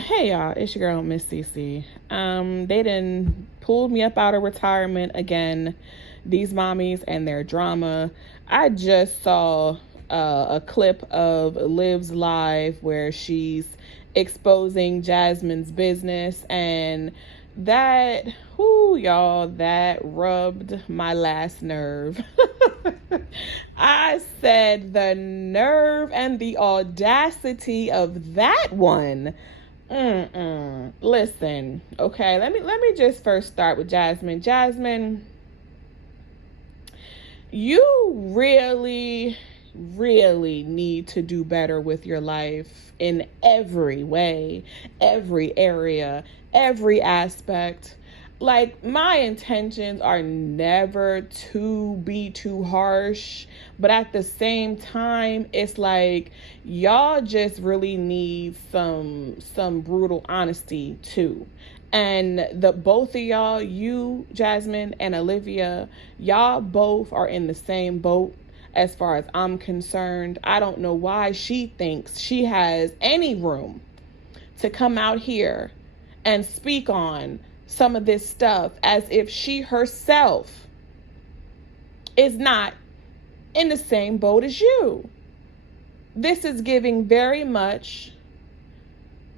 Hey y'all, it's your girl Miss Cece. They done pulled me up out of retirement again. These mommies and their drama. I just saw a clip of Liv's live where she's exposing Jasmine's business, and that, whoo, y'all, that rubbed my last nerve. I said the nerve and the audacity of that one. Listen, okay. Let me just first start with Jasmine. Jasmine, you really, really need to do better with your life in every way, every area, every aspect. Like, my intentions are never to be too harsh, but at the same time, it's like y'all just really need some brutal honesty too. And the both of y'all, you, Jasmine, and Olivia, y'all both are in the same boat as far as I'm concerned. I don't know why she thinks she has any room to come out here and speak on some of this stuff as if she herself is not in the same boat as you. This is giving very much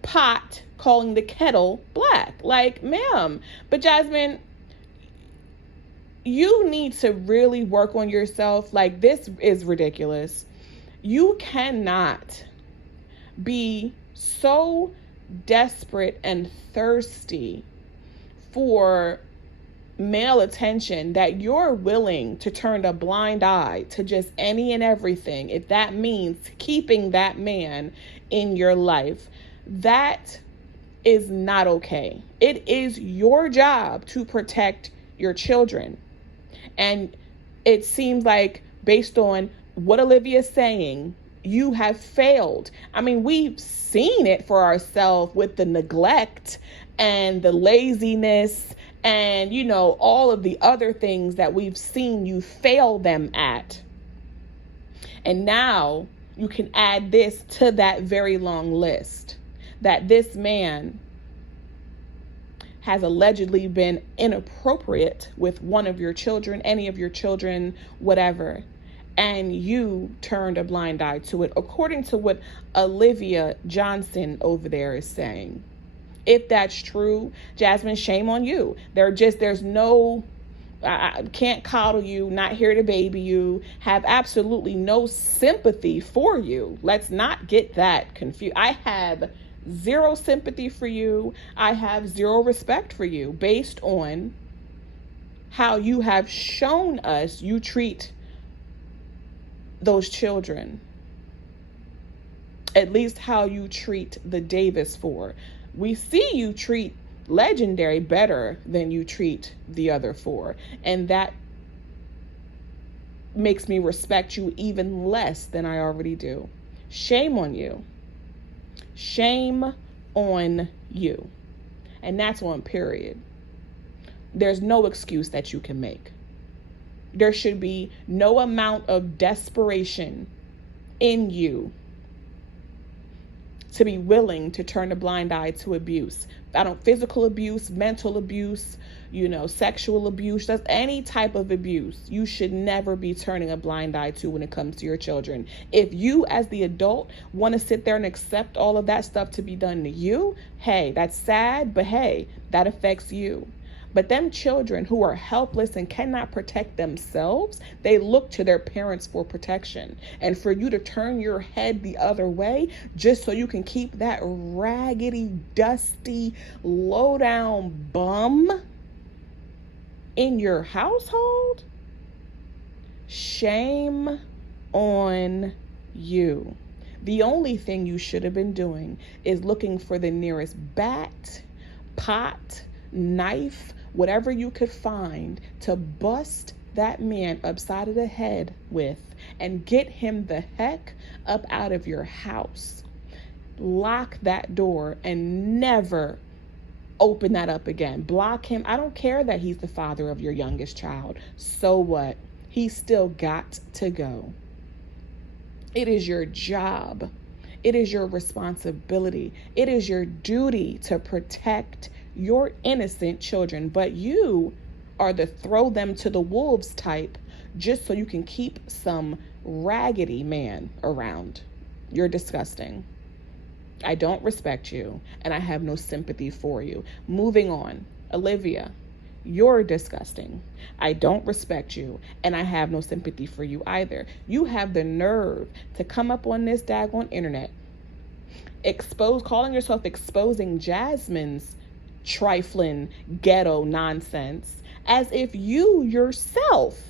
pot calling the kettle black. Like, ma'am. But Jasmine, you need to really work on yourself. Like, this is ridiculous. You cannot be so desperate and thirsty for male attention that you're willing to turn a blind eye to just any and everything if that means keeping that man in your life. That is not okay. It is your job to protect your children. And it seems like, based on what Olivia's saying, you have failed. I mean, we've seen it for ourselves with the neglect and the laziness and, all of the other things that we've seen you fail them at. And now you can add this to that very long list, that this man has allegedly been inappropriate with one of your children, any of your children, whatever. And you turned a blind eye to it, according to what Olivia Johnson over there is saying. If that's true, Jasmine, shame on you. There's no, I can't coddle you, not here to baby you, have absolutely no sympathy for you. Let's not get that confused. I have zero sympathy for you. I have zero respect for you based on how you have shown us you treat those children. At least how you treat the Davis four. We see you treat Legendary better than you treat the other four. And that makes me respect you even less than I already do. Shame on you. Shame on you. And that's on period. There's no excuse that you can make. There should be no amount of desperation in you to be willing to turn a blind eye to abuse. Physical abuse, mental abuse, sexual abuse, just any type of abuse, you should never be turning a blind eye to when it comes to your children. If you, as the adult, want to sit there and accept all of that stuff to be done to you, hey, that's sad, but hey, that affects you. But them children who are helpless and cannot protect themselves, they look to their parents for protection. And for you to turn your head the other way just so you can keep that raggedy, dusty, low-down bum in your household, shame on you. The only thing you should have been doing is looking for the nearest bat, pot, knife, whatever you could find to bust that man upside of the head with and get him the heck up out of your house. Lock that door and never open that up again. Block him. I don't care that he's the father of your youngest child. So what? He's still got to go. It is your job. It is your responsibility. It is your duty to protect your innocent children. But you are the throw them to the wolves type just so you can keep some raggedy man around. You're disgusting. I don't respect you, and I have no sympathy for you. Moving on. Olivia, you're disgusting. I don't respect you, and I have no sympathy for you either. You have the nerve to come up on this daggone internet, calling yourself exposing Jasmine's trifling ghetto nonsense, as if you yourself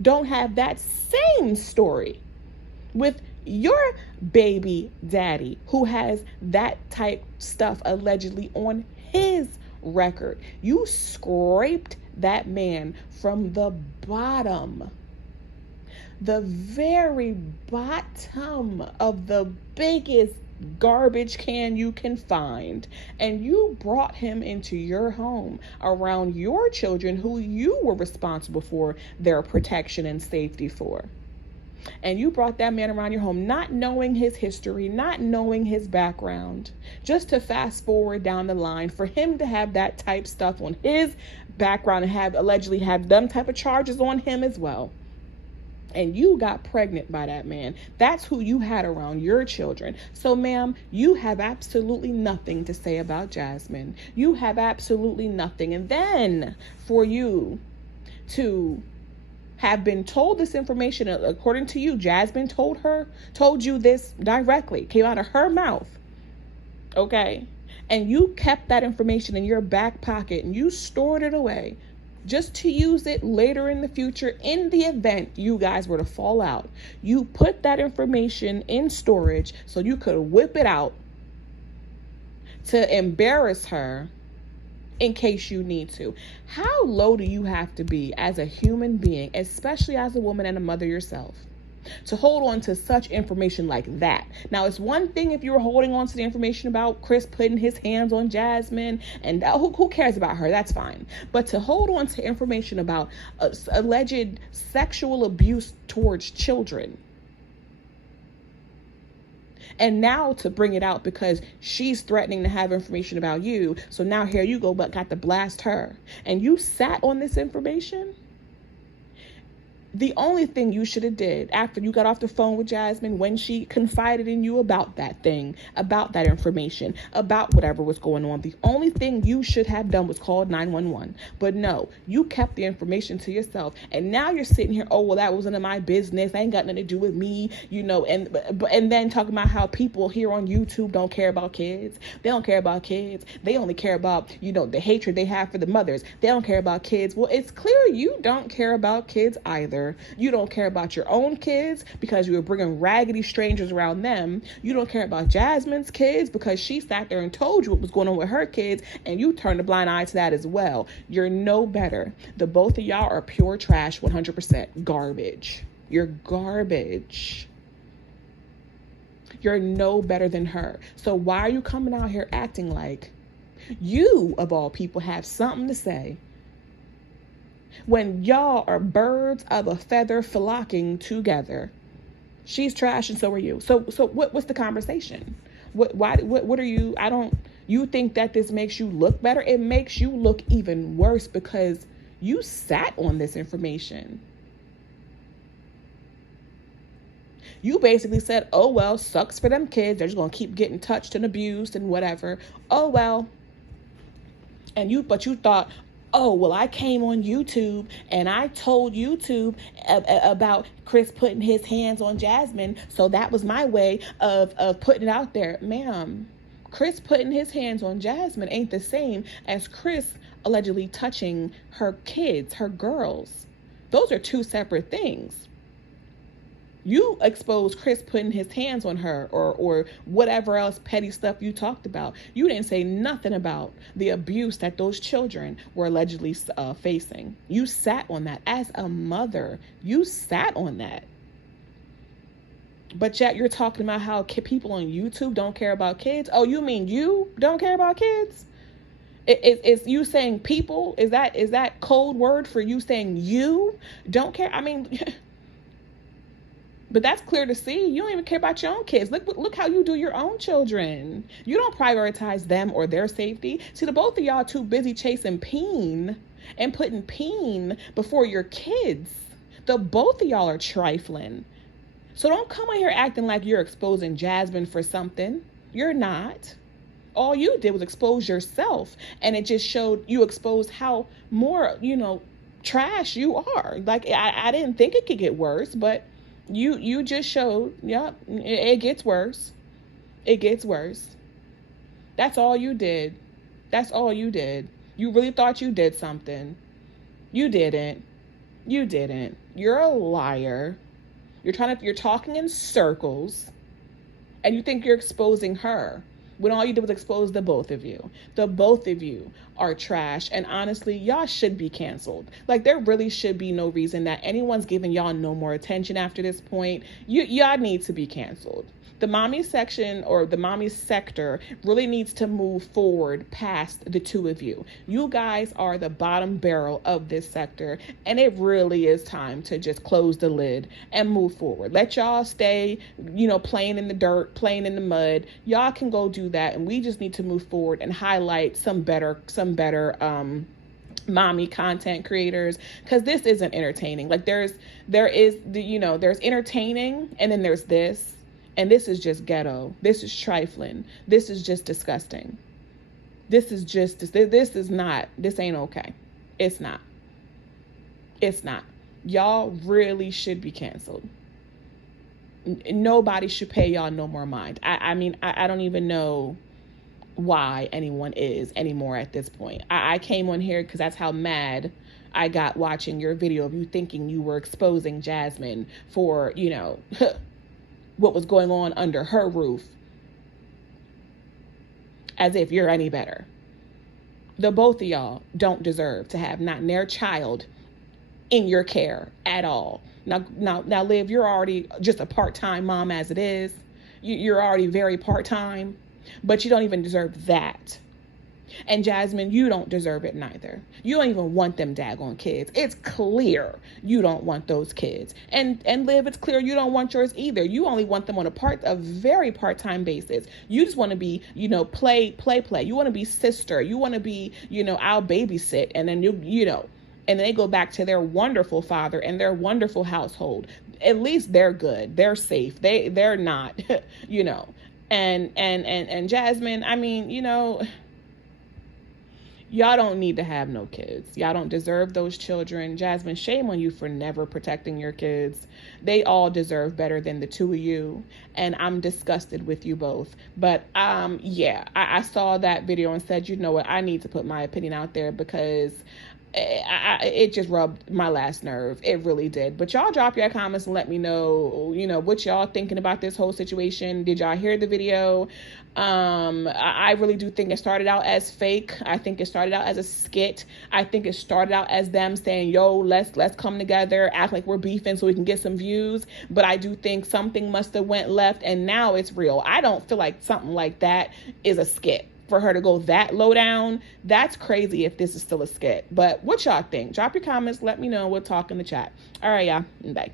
don't have that same story with your baby daddy who has that type stuff allegedly on his record. You scraped that man from the bottom, the very bottom of the biggest garbage can you can find, and you brought him into your home around your children who you were responsible for their protection and safety for. And you brought that man around your home not knowing his history, not knowing his background, just to fast forward down the line for him to have that type stuff on his background and allegedly have them type of charges on him as well. And you got pregnant by that man. That's who you had around your children. So, ma'am, you have absolutely nothing to say about Jasmine. You have absolutely nothing. And then for you to have been told this information, according to you, Jasmine told you this directly, came out of her mouth, okay? And you kept that information in your back pocket and you stored it away just to use it later in the future in the event you guys were to fall out. You put that information in storage so you could whip it out to embarrass her in case you need to. How low do you have to be as a human being, especially as a woman and a mother yourself, to hold on to such information like that? Now, it's one thing if you were holding on to the information about Chris putting his hands on Jasmine, and who cares about her? That's fine. But to hold on to information about alleged sexual abuse towards children, and now to bring it out because she's threatening to have information about you. So now here you go, but got to blast her. And you sat on this information? The only thing you should have did after you got off the phone with Jasmine, when she confided in you about that thing, about that information, about whatever was going on, the only thing you should have done was called 911. But no, you kept the information to yourself. And now you're sitting here, oh, well, that wasn't in my business. That ain't got nothing to do with me, and then talking about how people here on YouTube don't care about kids. They don't care about kids. They only care about, the hatred they have for the mothers. They don't care about kids. Well, it's clear you don't care about kids either. You don't care about your own kids because you were bringing raggedy strangers around them. You don't care about Jasmine's kids because she sat there and told you what was going on with her kids, and you turned a blind eye to that as well. You're no better. The both of y'all are pure trash, 100% garbage. You're garbage. You're no better than her. So why are you coming out here acting like you, of all people, have something to say when y'all are birds of a feather flocking together? She's trash and so are you. So what's the conversation? What are you? You think that this makes you look better? It makes you look even worse because you sat on this information. You basically said, oh, well, sucks for them kids. They're just going to keep getting touched and abused and whatever. Oh, well. But you thought, oh, well, I came on YouTube and I told YouTube about Chris putting his hands on Jasmine. So that was my way of putting it out there. Ma'am, Chris putting his hands on Jasmine ain't the same as Chris allegedly touching her kids, her girls. Those are two separate things. You exposed Chris putting his hands on her or whatever else petty stuff you talked about. You didn't say nothing about the abuse that those children were allegedly facing. You sat on that as a mother. You sat on that. But yet you're talking about how people on YouTube don't care about kids. Oh, you mean you don't care about kids? Is you saying people? Is that code word for you saying you don't care? I mean... But that's clear to see. You don't even care about your own kids. Look how you do your own children. You don't prioritize them or their safety. See, the both of y'all too busy chasing peen and putting peen before your kids. The both of y'all are trifling. So don't come on here acting like you're exposing Jasmine for something. You're not. All you did was expose yourself, and it just showed you exposed how more, trash you are. Like, I didn't think it could get worse, but you just showed, yep, it gets worse. It gets worse. That's all you did. That's all you did. You really thought you did something. You didn't. You didn't. You're a liar. You're talking in circles, and you think you're exposing her when all you did was expose the both of you. The both of you are trash, and honestly, y'all should be canceled. Like, there really should be no reason that anyone's giving y'all no more attention after this point. Y'all need to be canceled. The mommy section, or the mommy sector, really needs to move forward past the two of you. You guys are the bottom barrel of this sector, and it really is time to just close the lid and move forward. Let y'all stay, playing in the dirt, playing in the mud. Y'all can go do that, and we just need to move forward and highlight some better mommy content creators, because this isn't entertaining. Like, there's entertaining, and then there's this. And this is just ghetto. This is trifling. This is just disgusting. This ain't okay. It's not. It's not. Y'all really should be canceled. Nobody should pay y'all no more mind. I mean, I don't even know why anyone is anymore at this point. I came on here because that's how mad I got watching your video of you thinking you were exposing Jasmine for, what was going on under her roof, as if you're any better. The both of y'all don't deserve to have not their child in your care at all. Now, Liv, you're already just a part-time mom as it is. You're already very part-time, but you don't even deserve that. And Jasmine, you don't deserve it neither. You don't even want them daggone kids. It's clear you don't want those kids. And Liv, it's clear you don't want yours either. You only want them on a very part-time basis. You just want to be, play. You want to be sister. You want to be, I'll babysit. And then and they go back to their wonderful father and their wonderful household. At least they're good. They're safe. They're not, And Jasmine, I mean, y'all don't need to have no kids. Y'all don't deserve those children. Jasmine, shame on you for never protecting your kids. They all deserve better than the two of you. And I'm disgusted with you both. But I saw that video and said, you know what, I need to put my opinion out there, because it just rubbed my last nerve. It really did. But y'all drop your comments and let me know, what y'all thinking about this whole situation. Did y'all hear the video? I really do think it started out as fake. I think it started out as a skit. I think it started out as them saying, yo, let's come together, act like we're beefing so we can get some views. But I do think something must have went left, and now it's real. I don't feel like something like that is a skit. For her to go that low down, that's crazy if this is still a skit. But what y'all think? Drop your comments. Let me know. We'll talk in the chat. All right, y'all. Bye.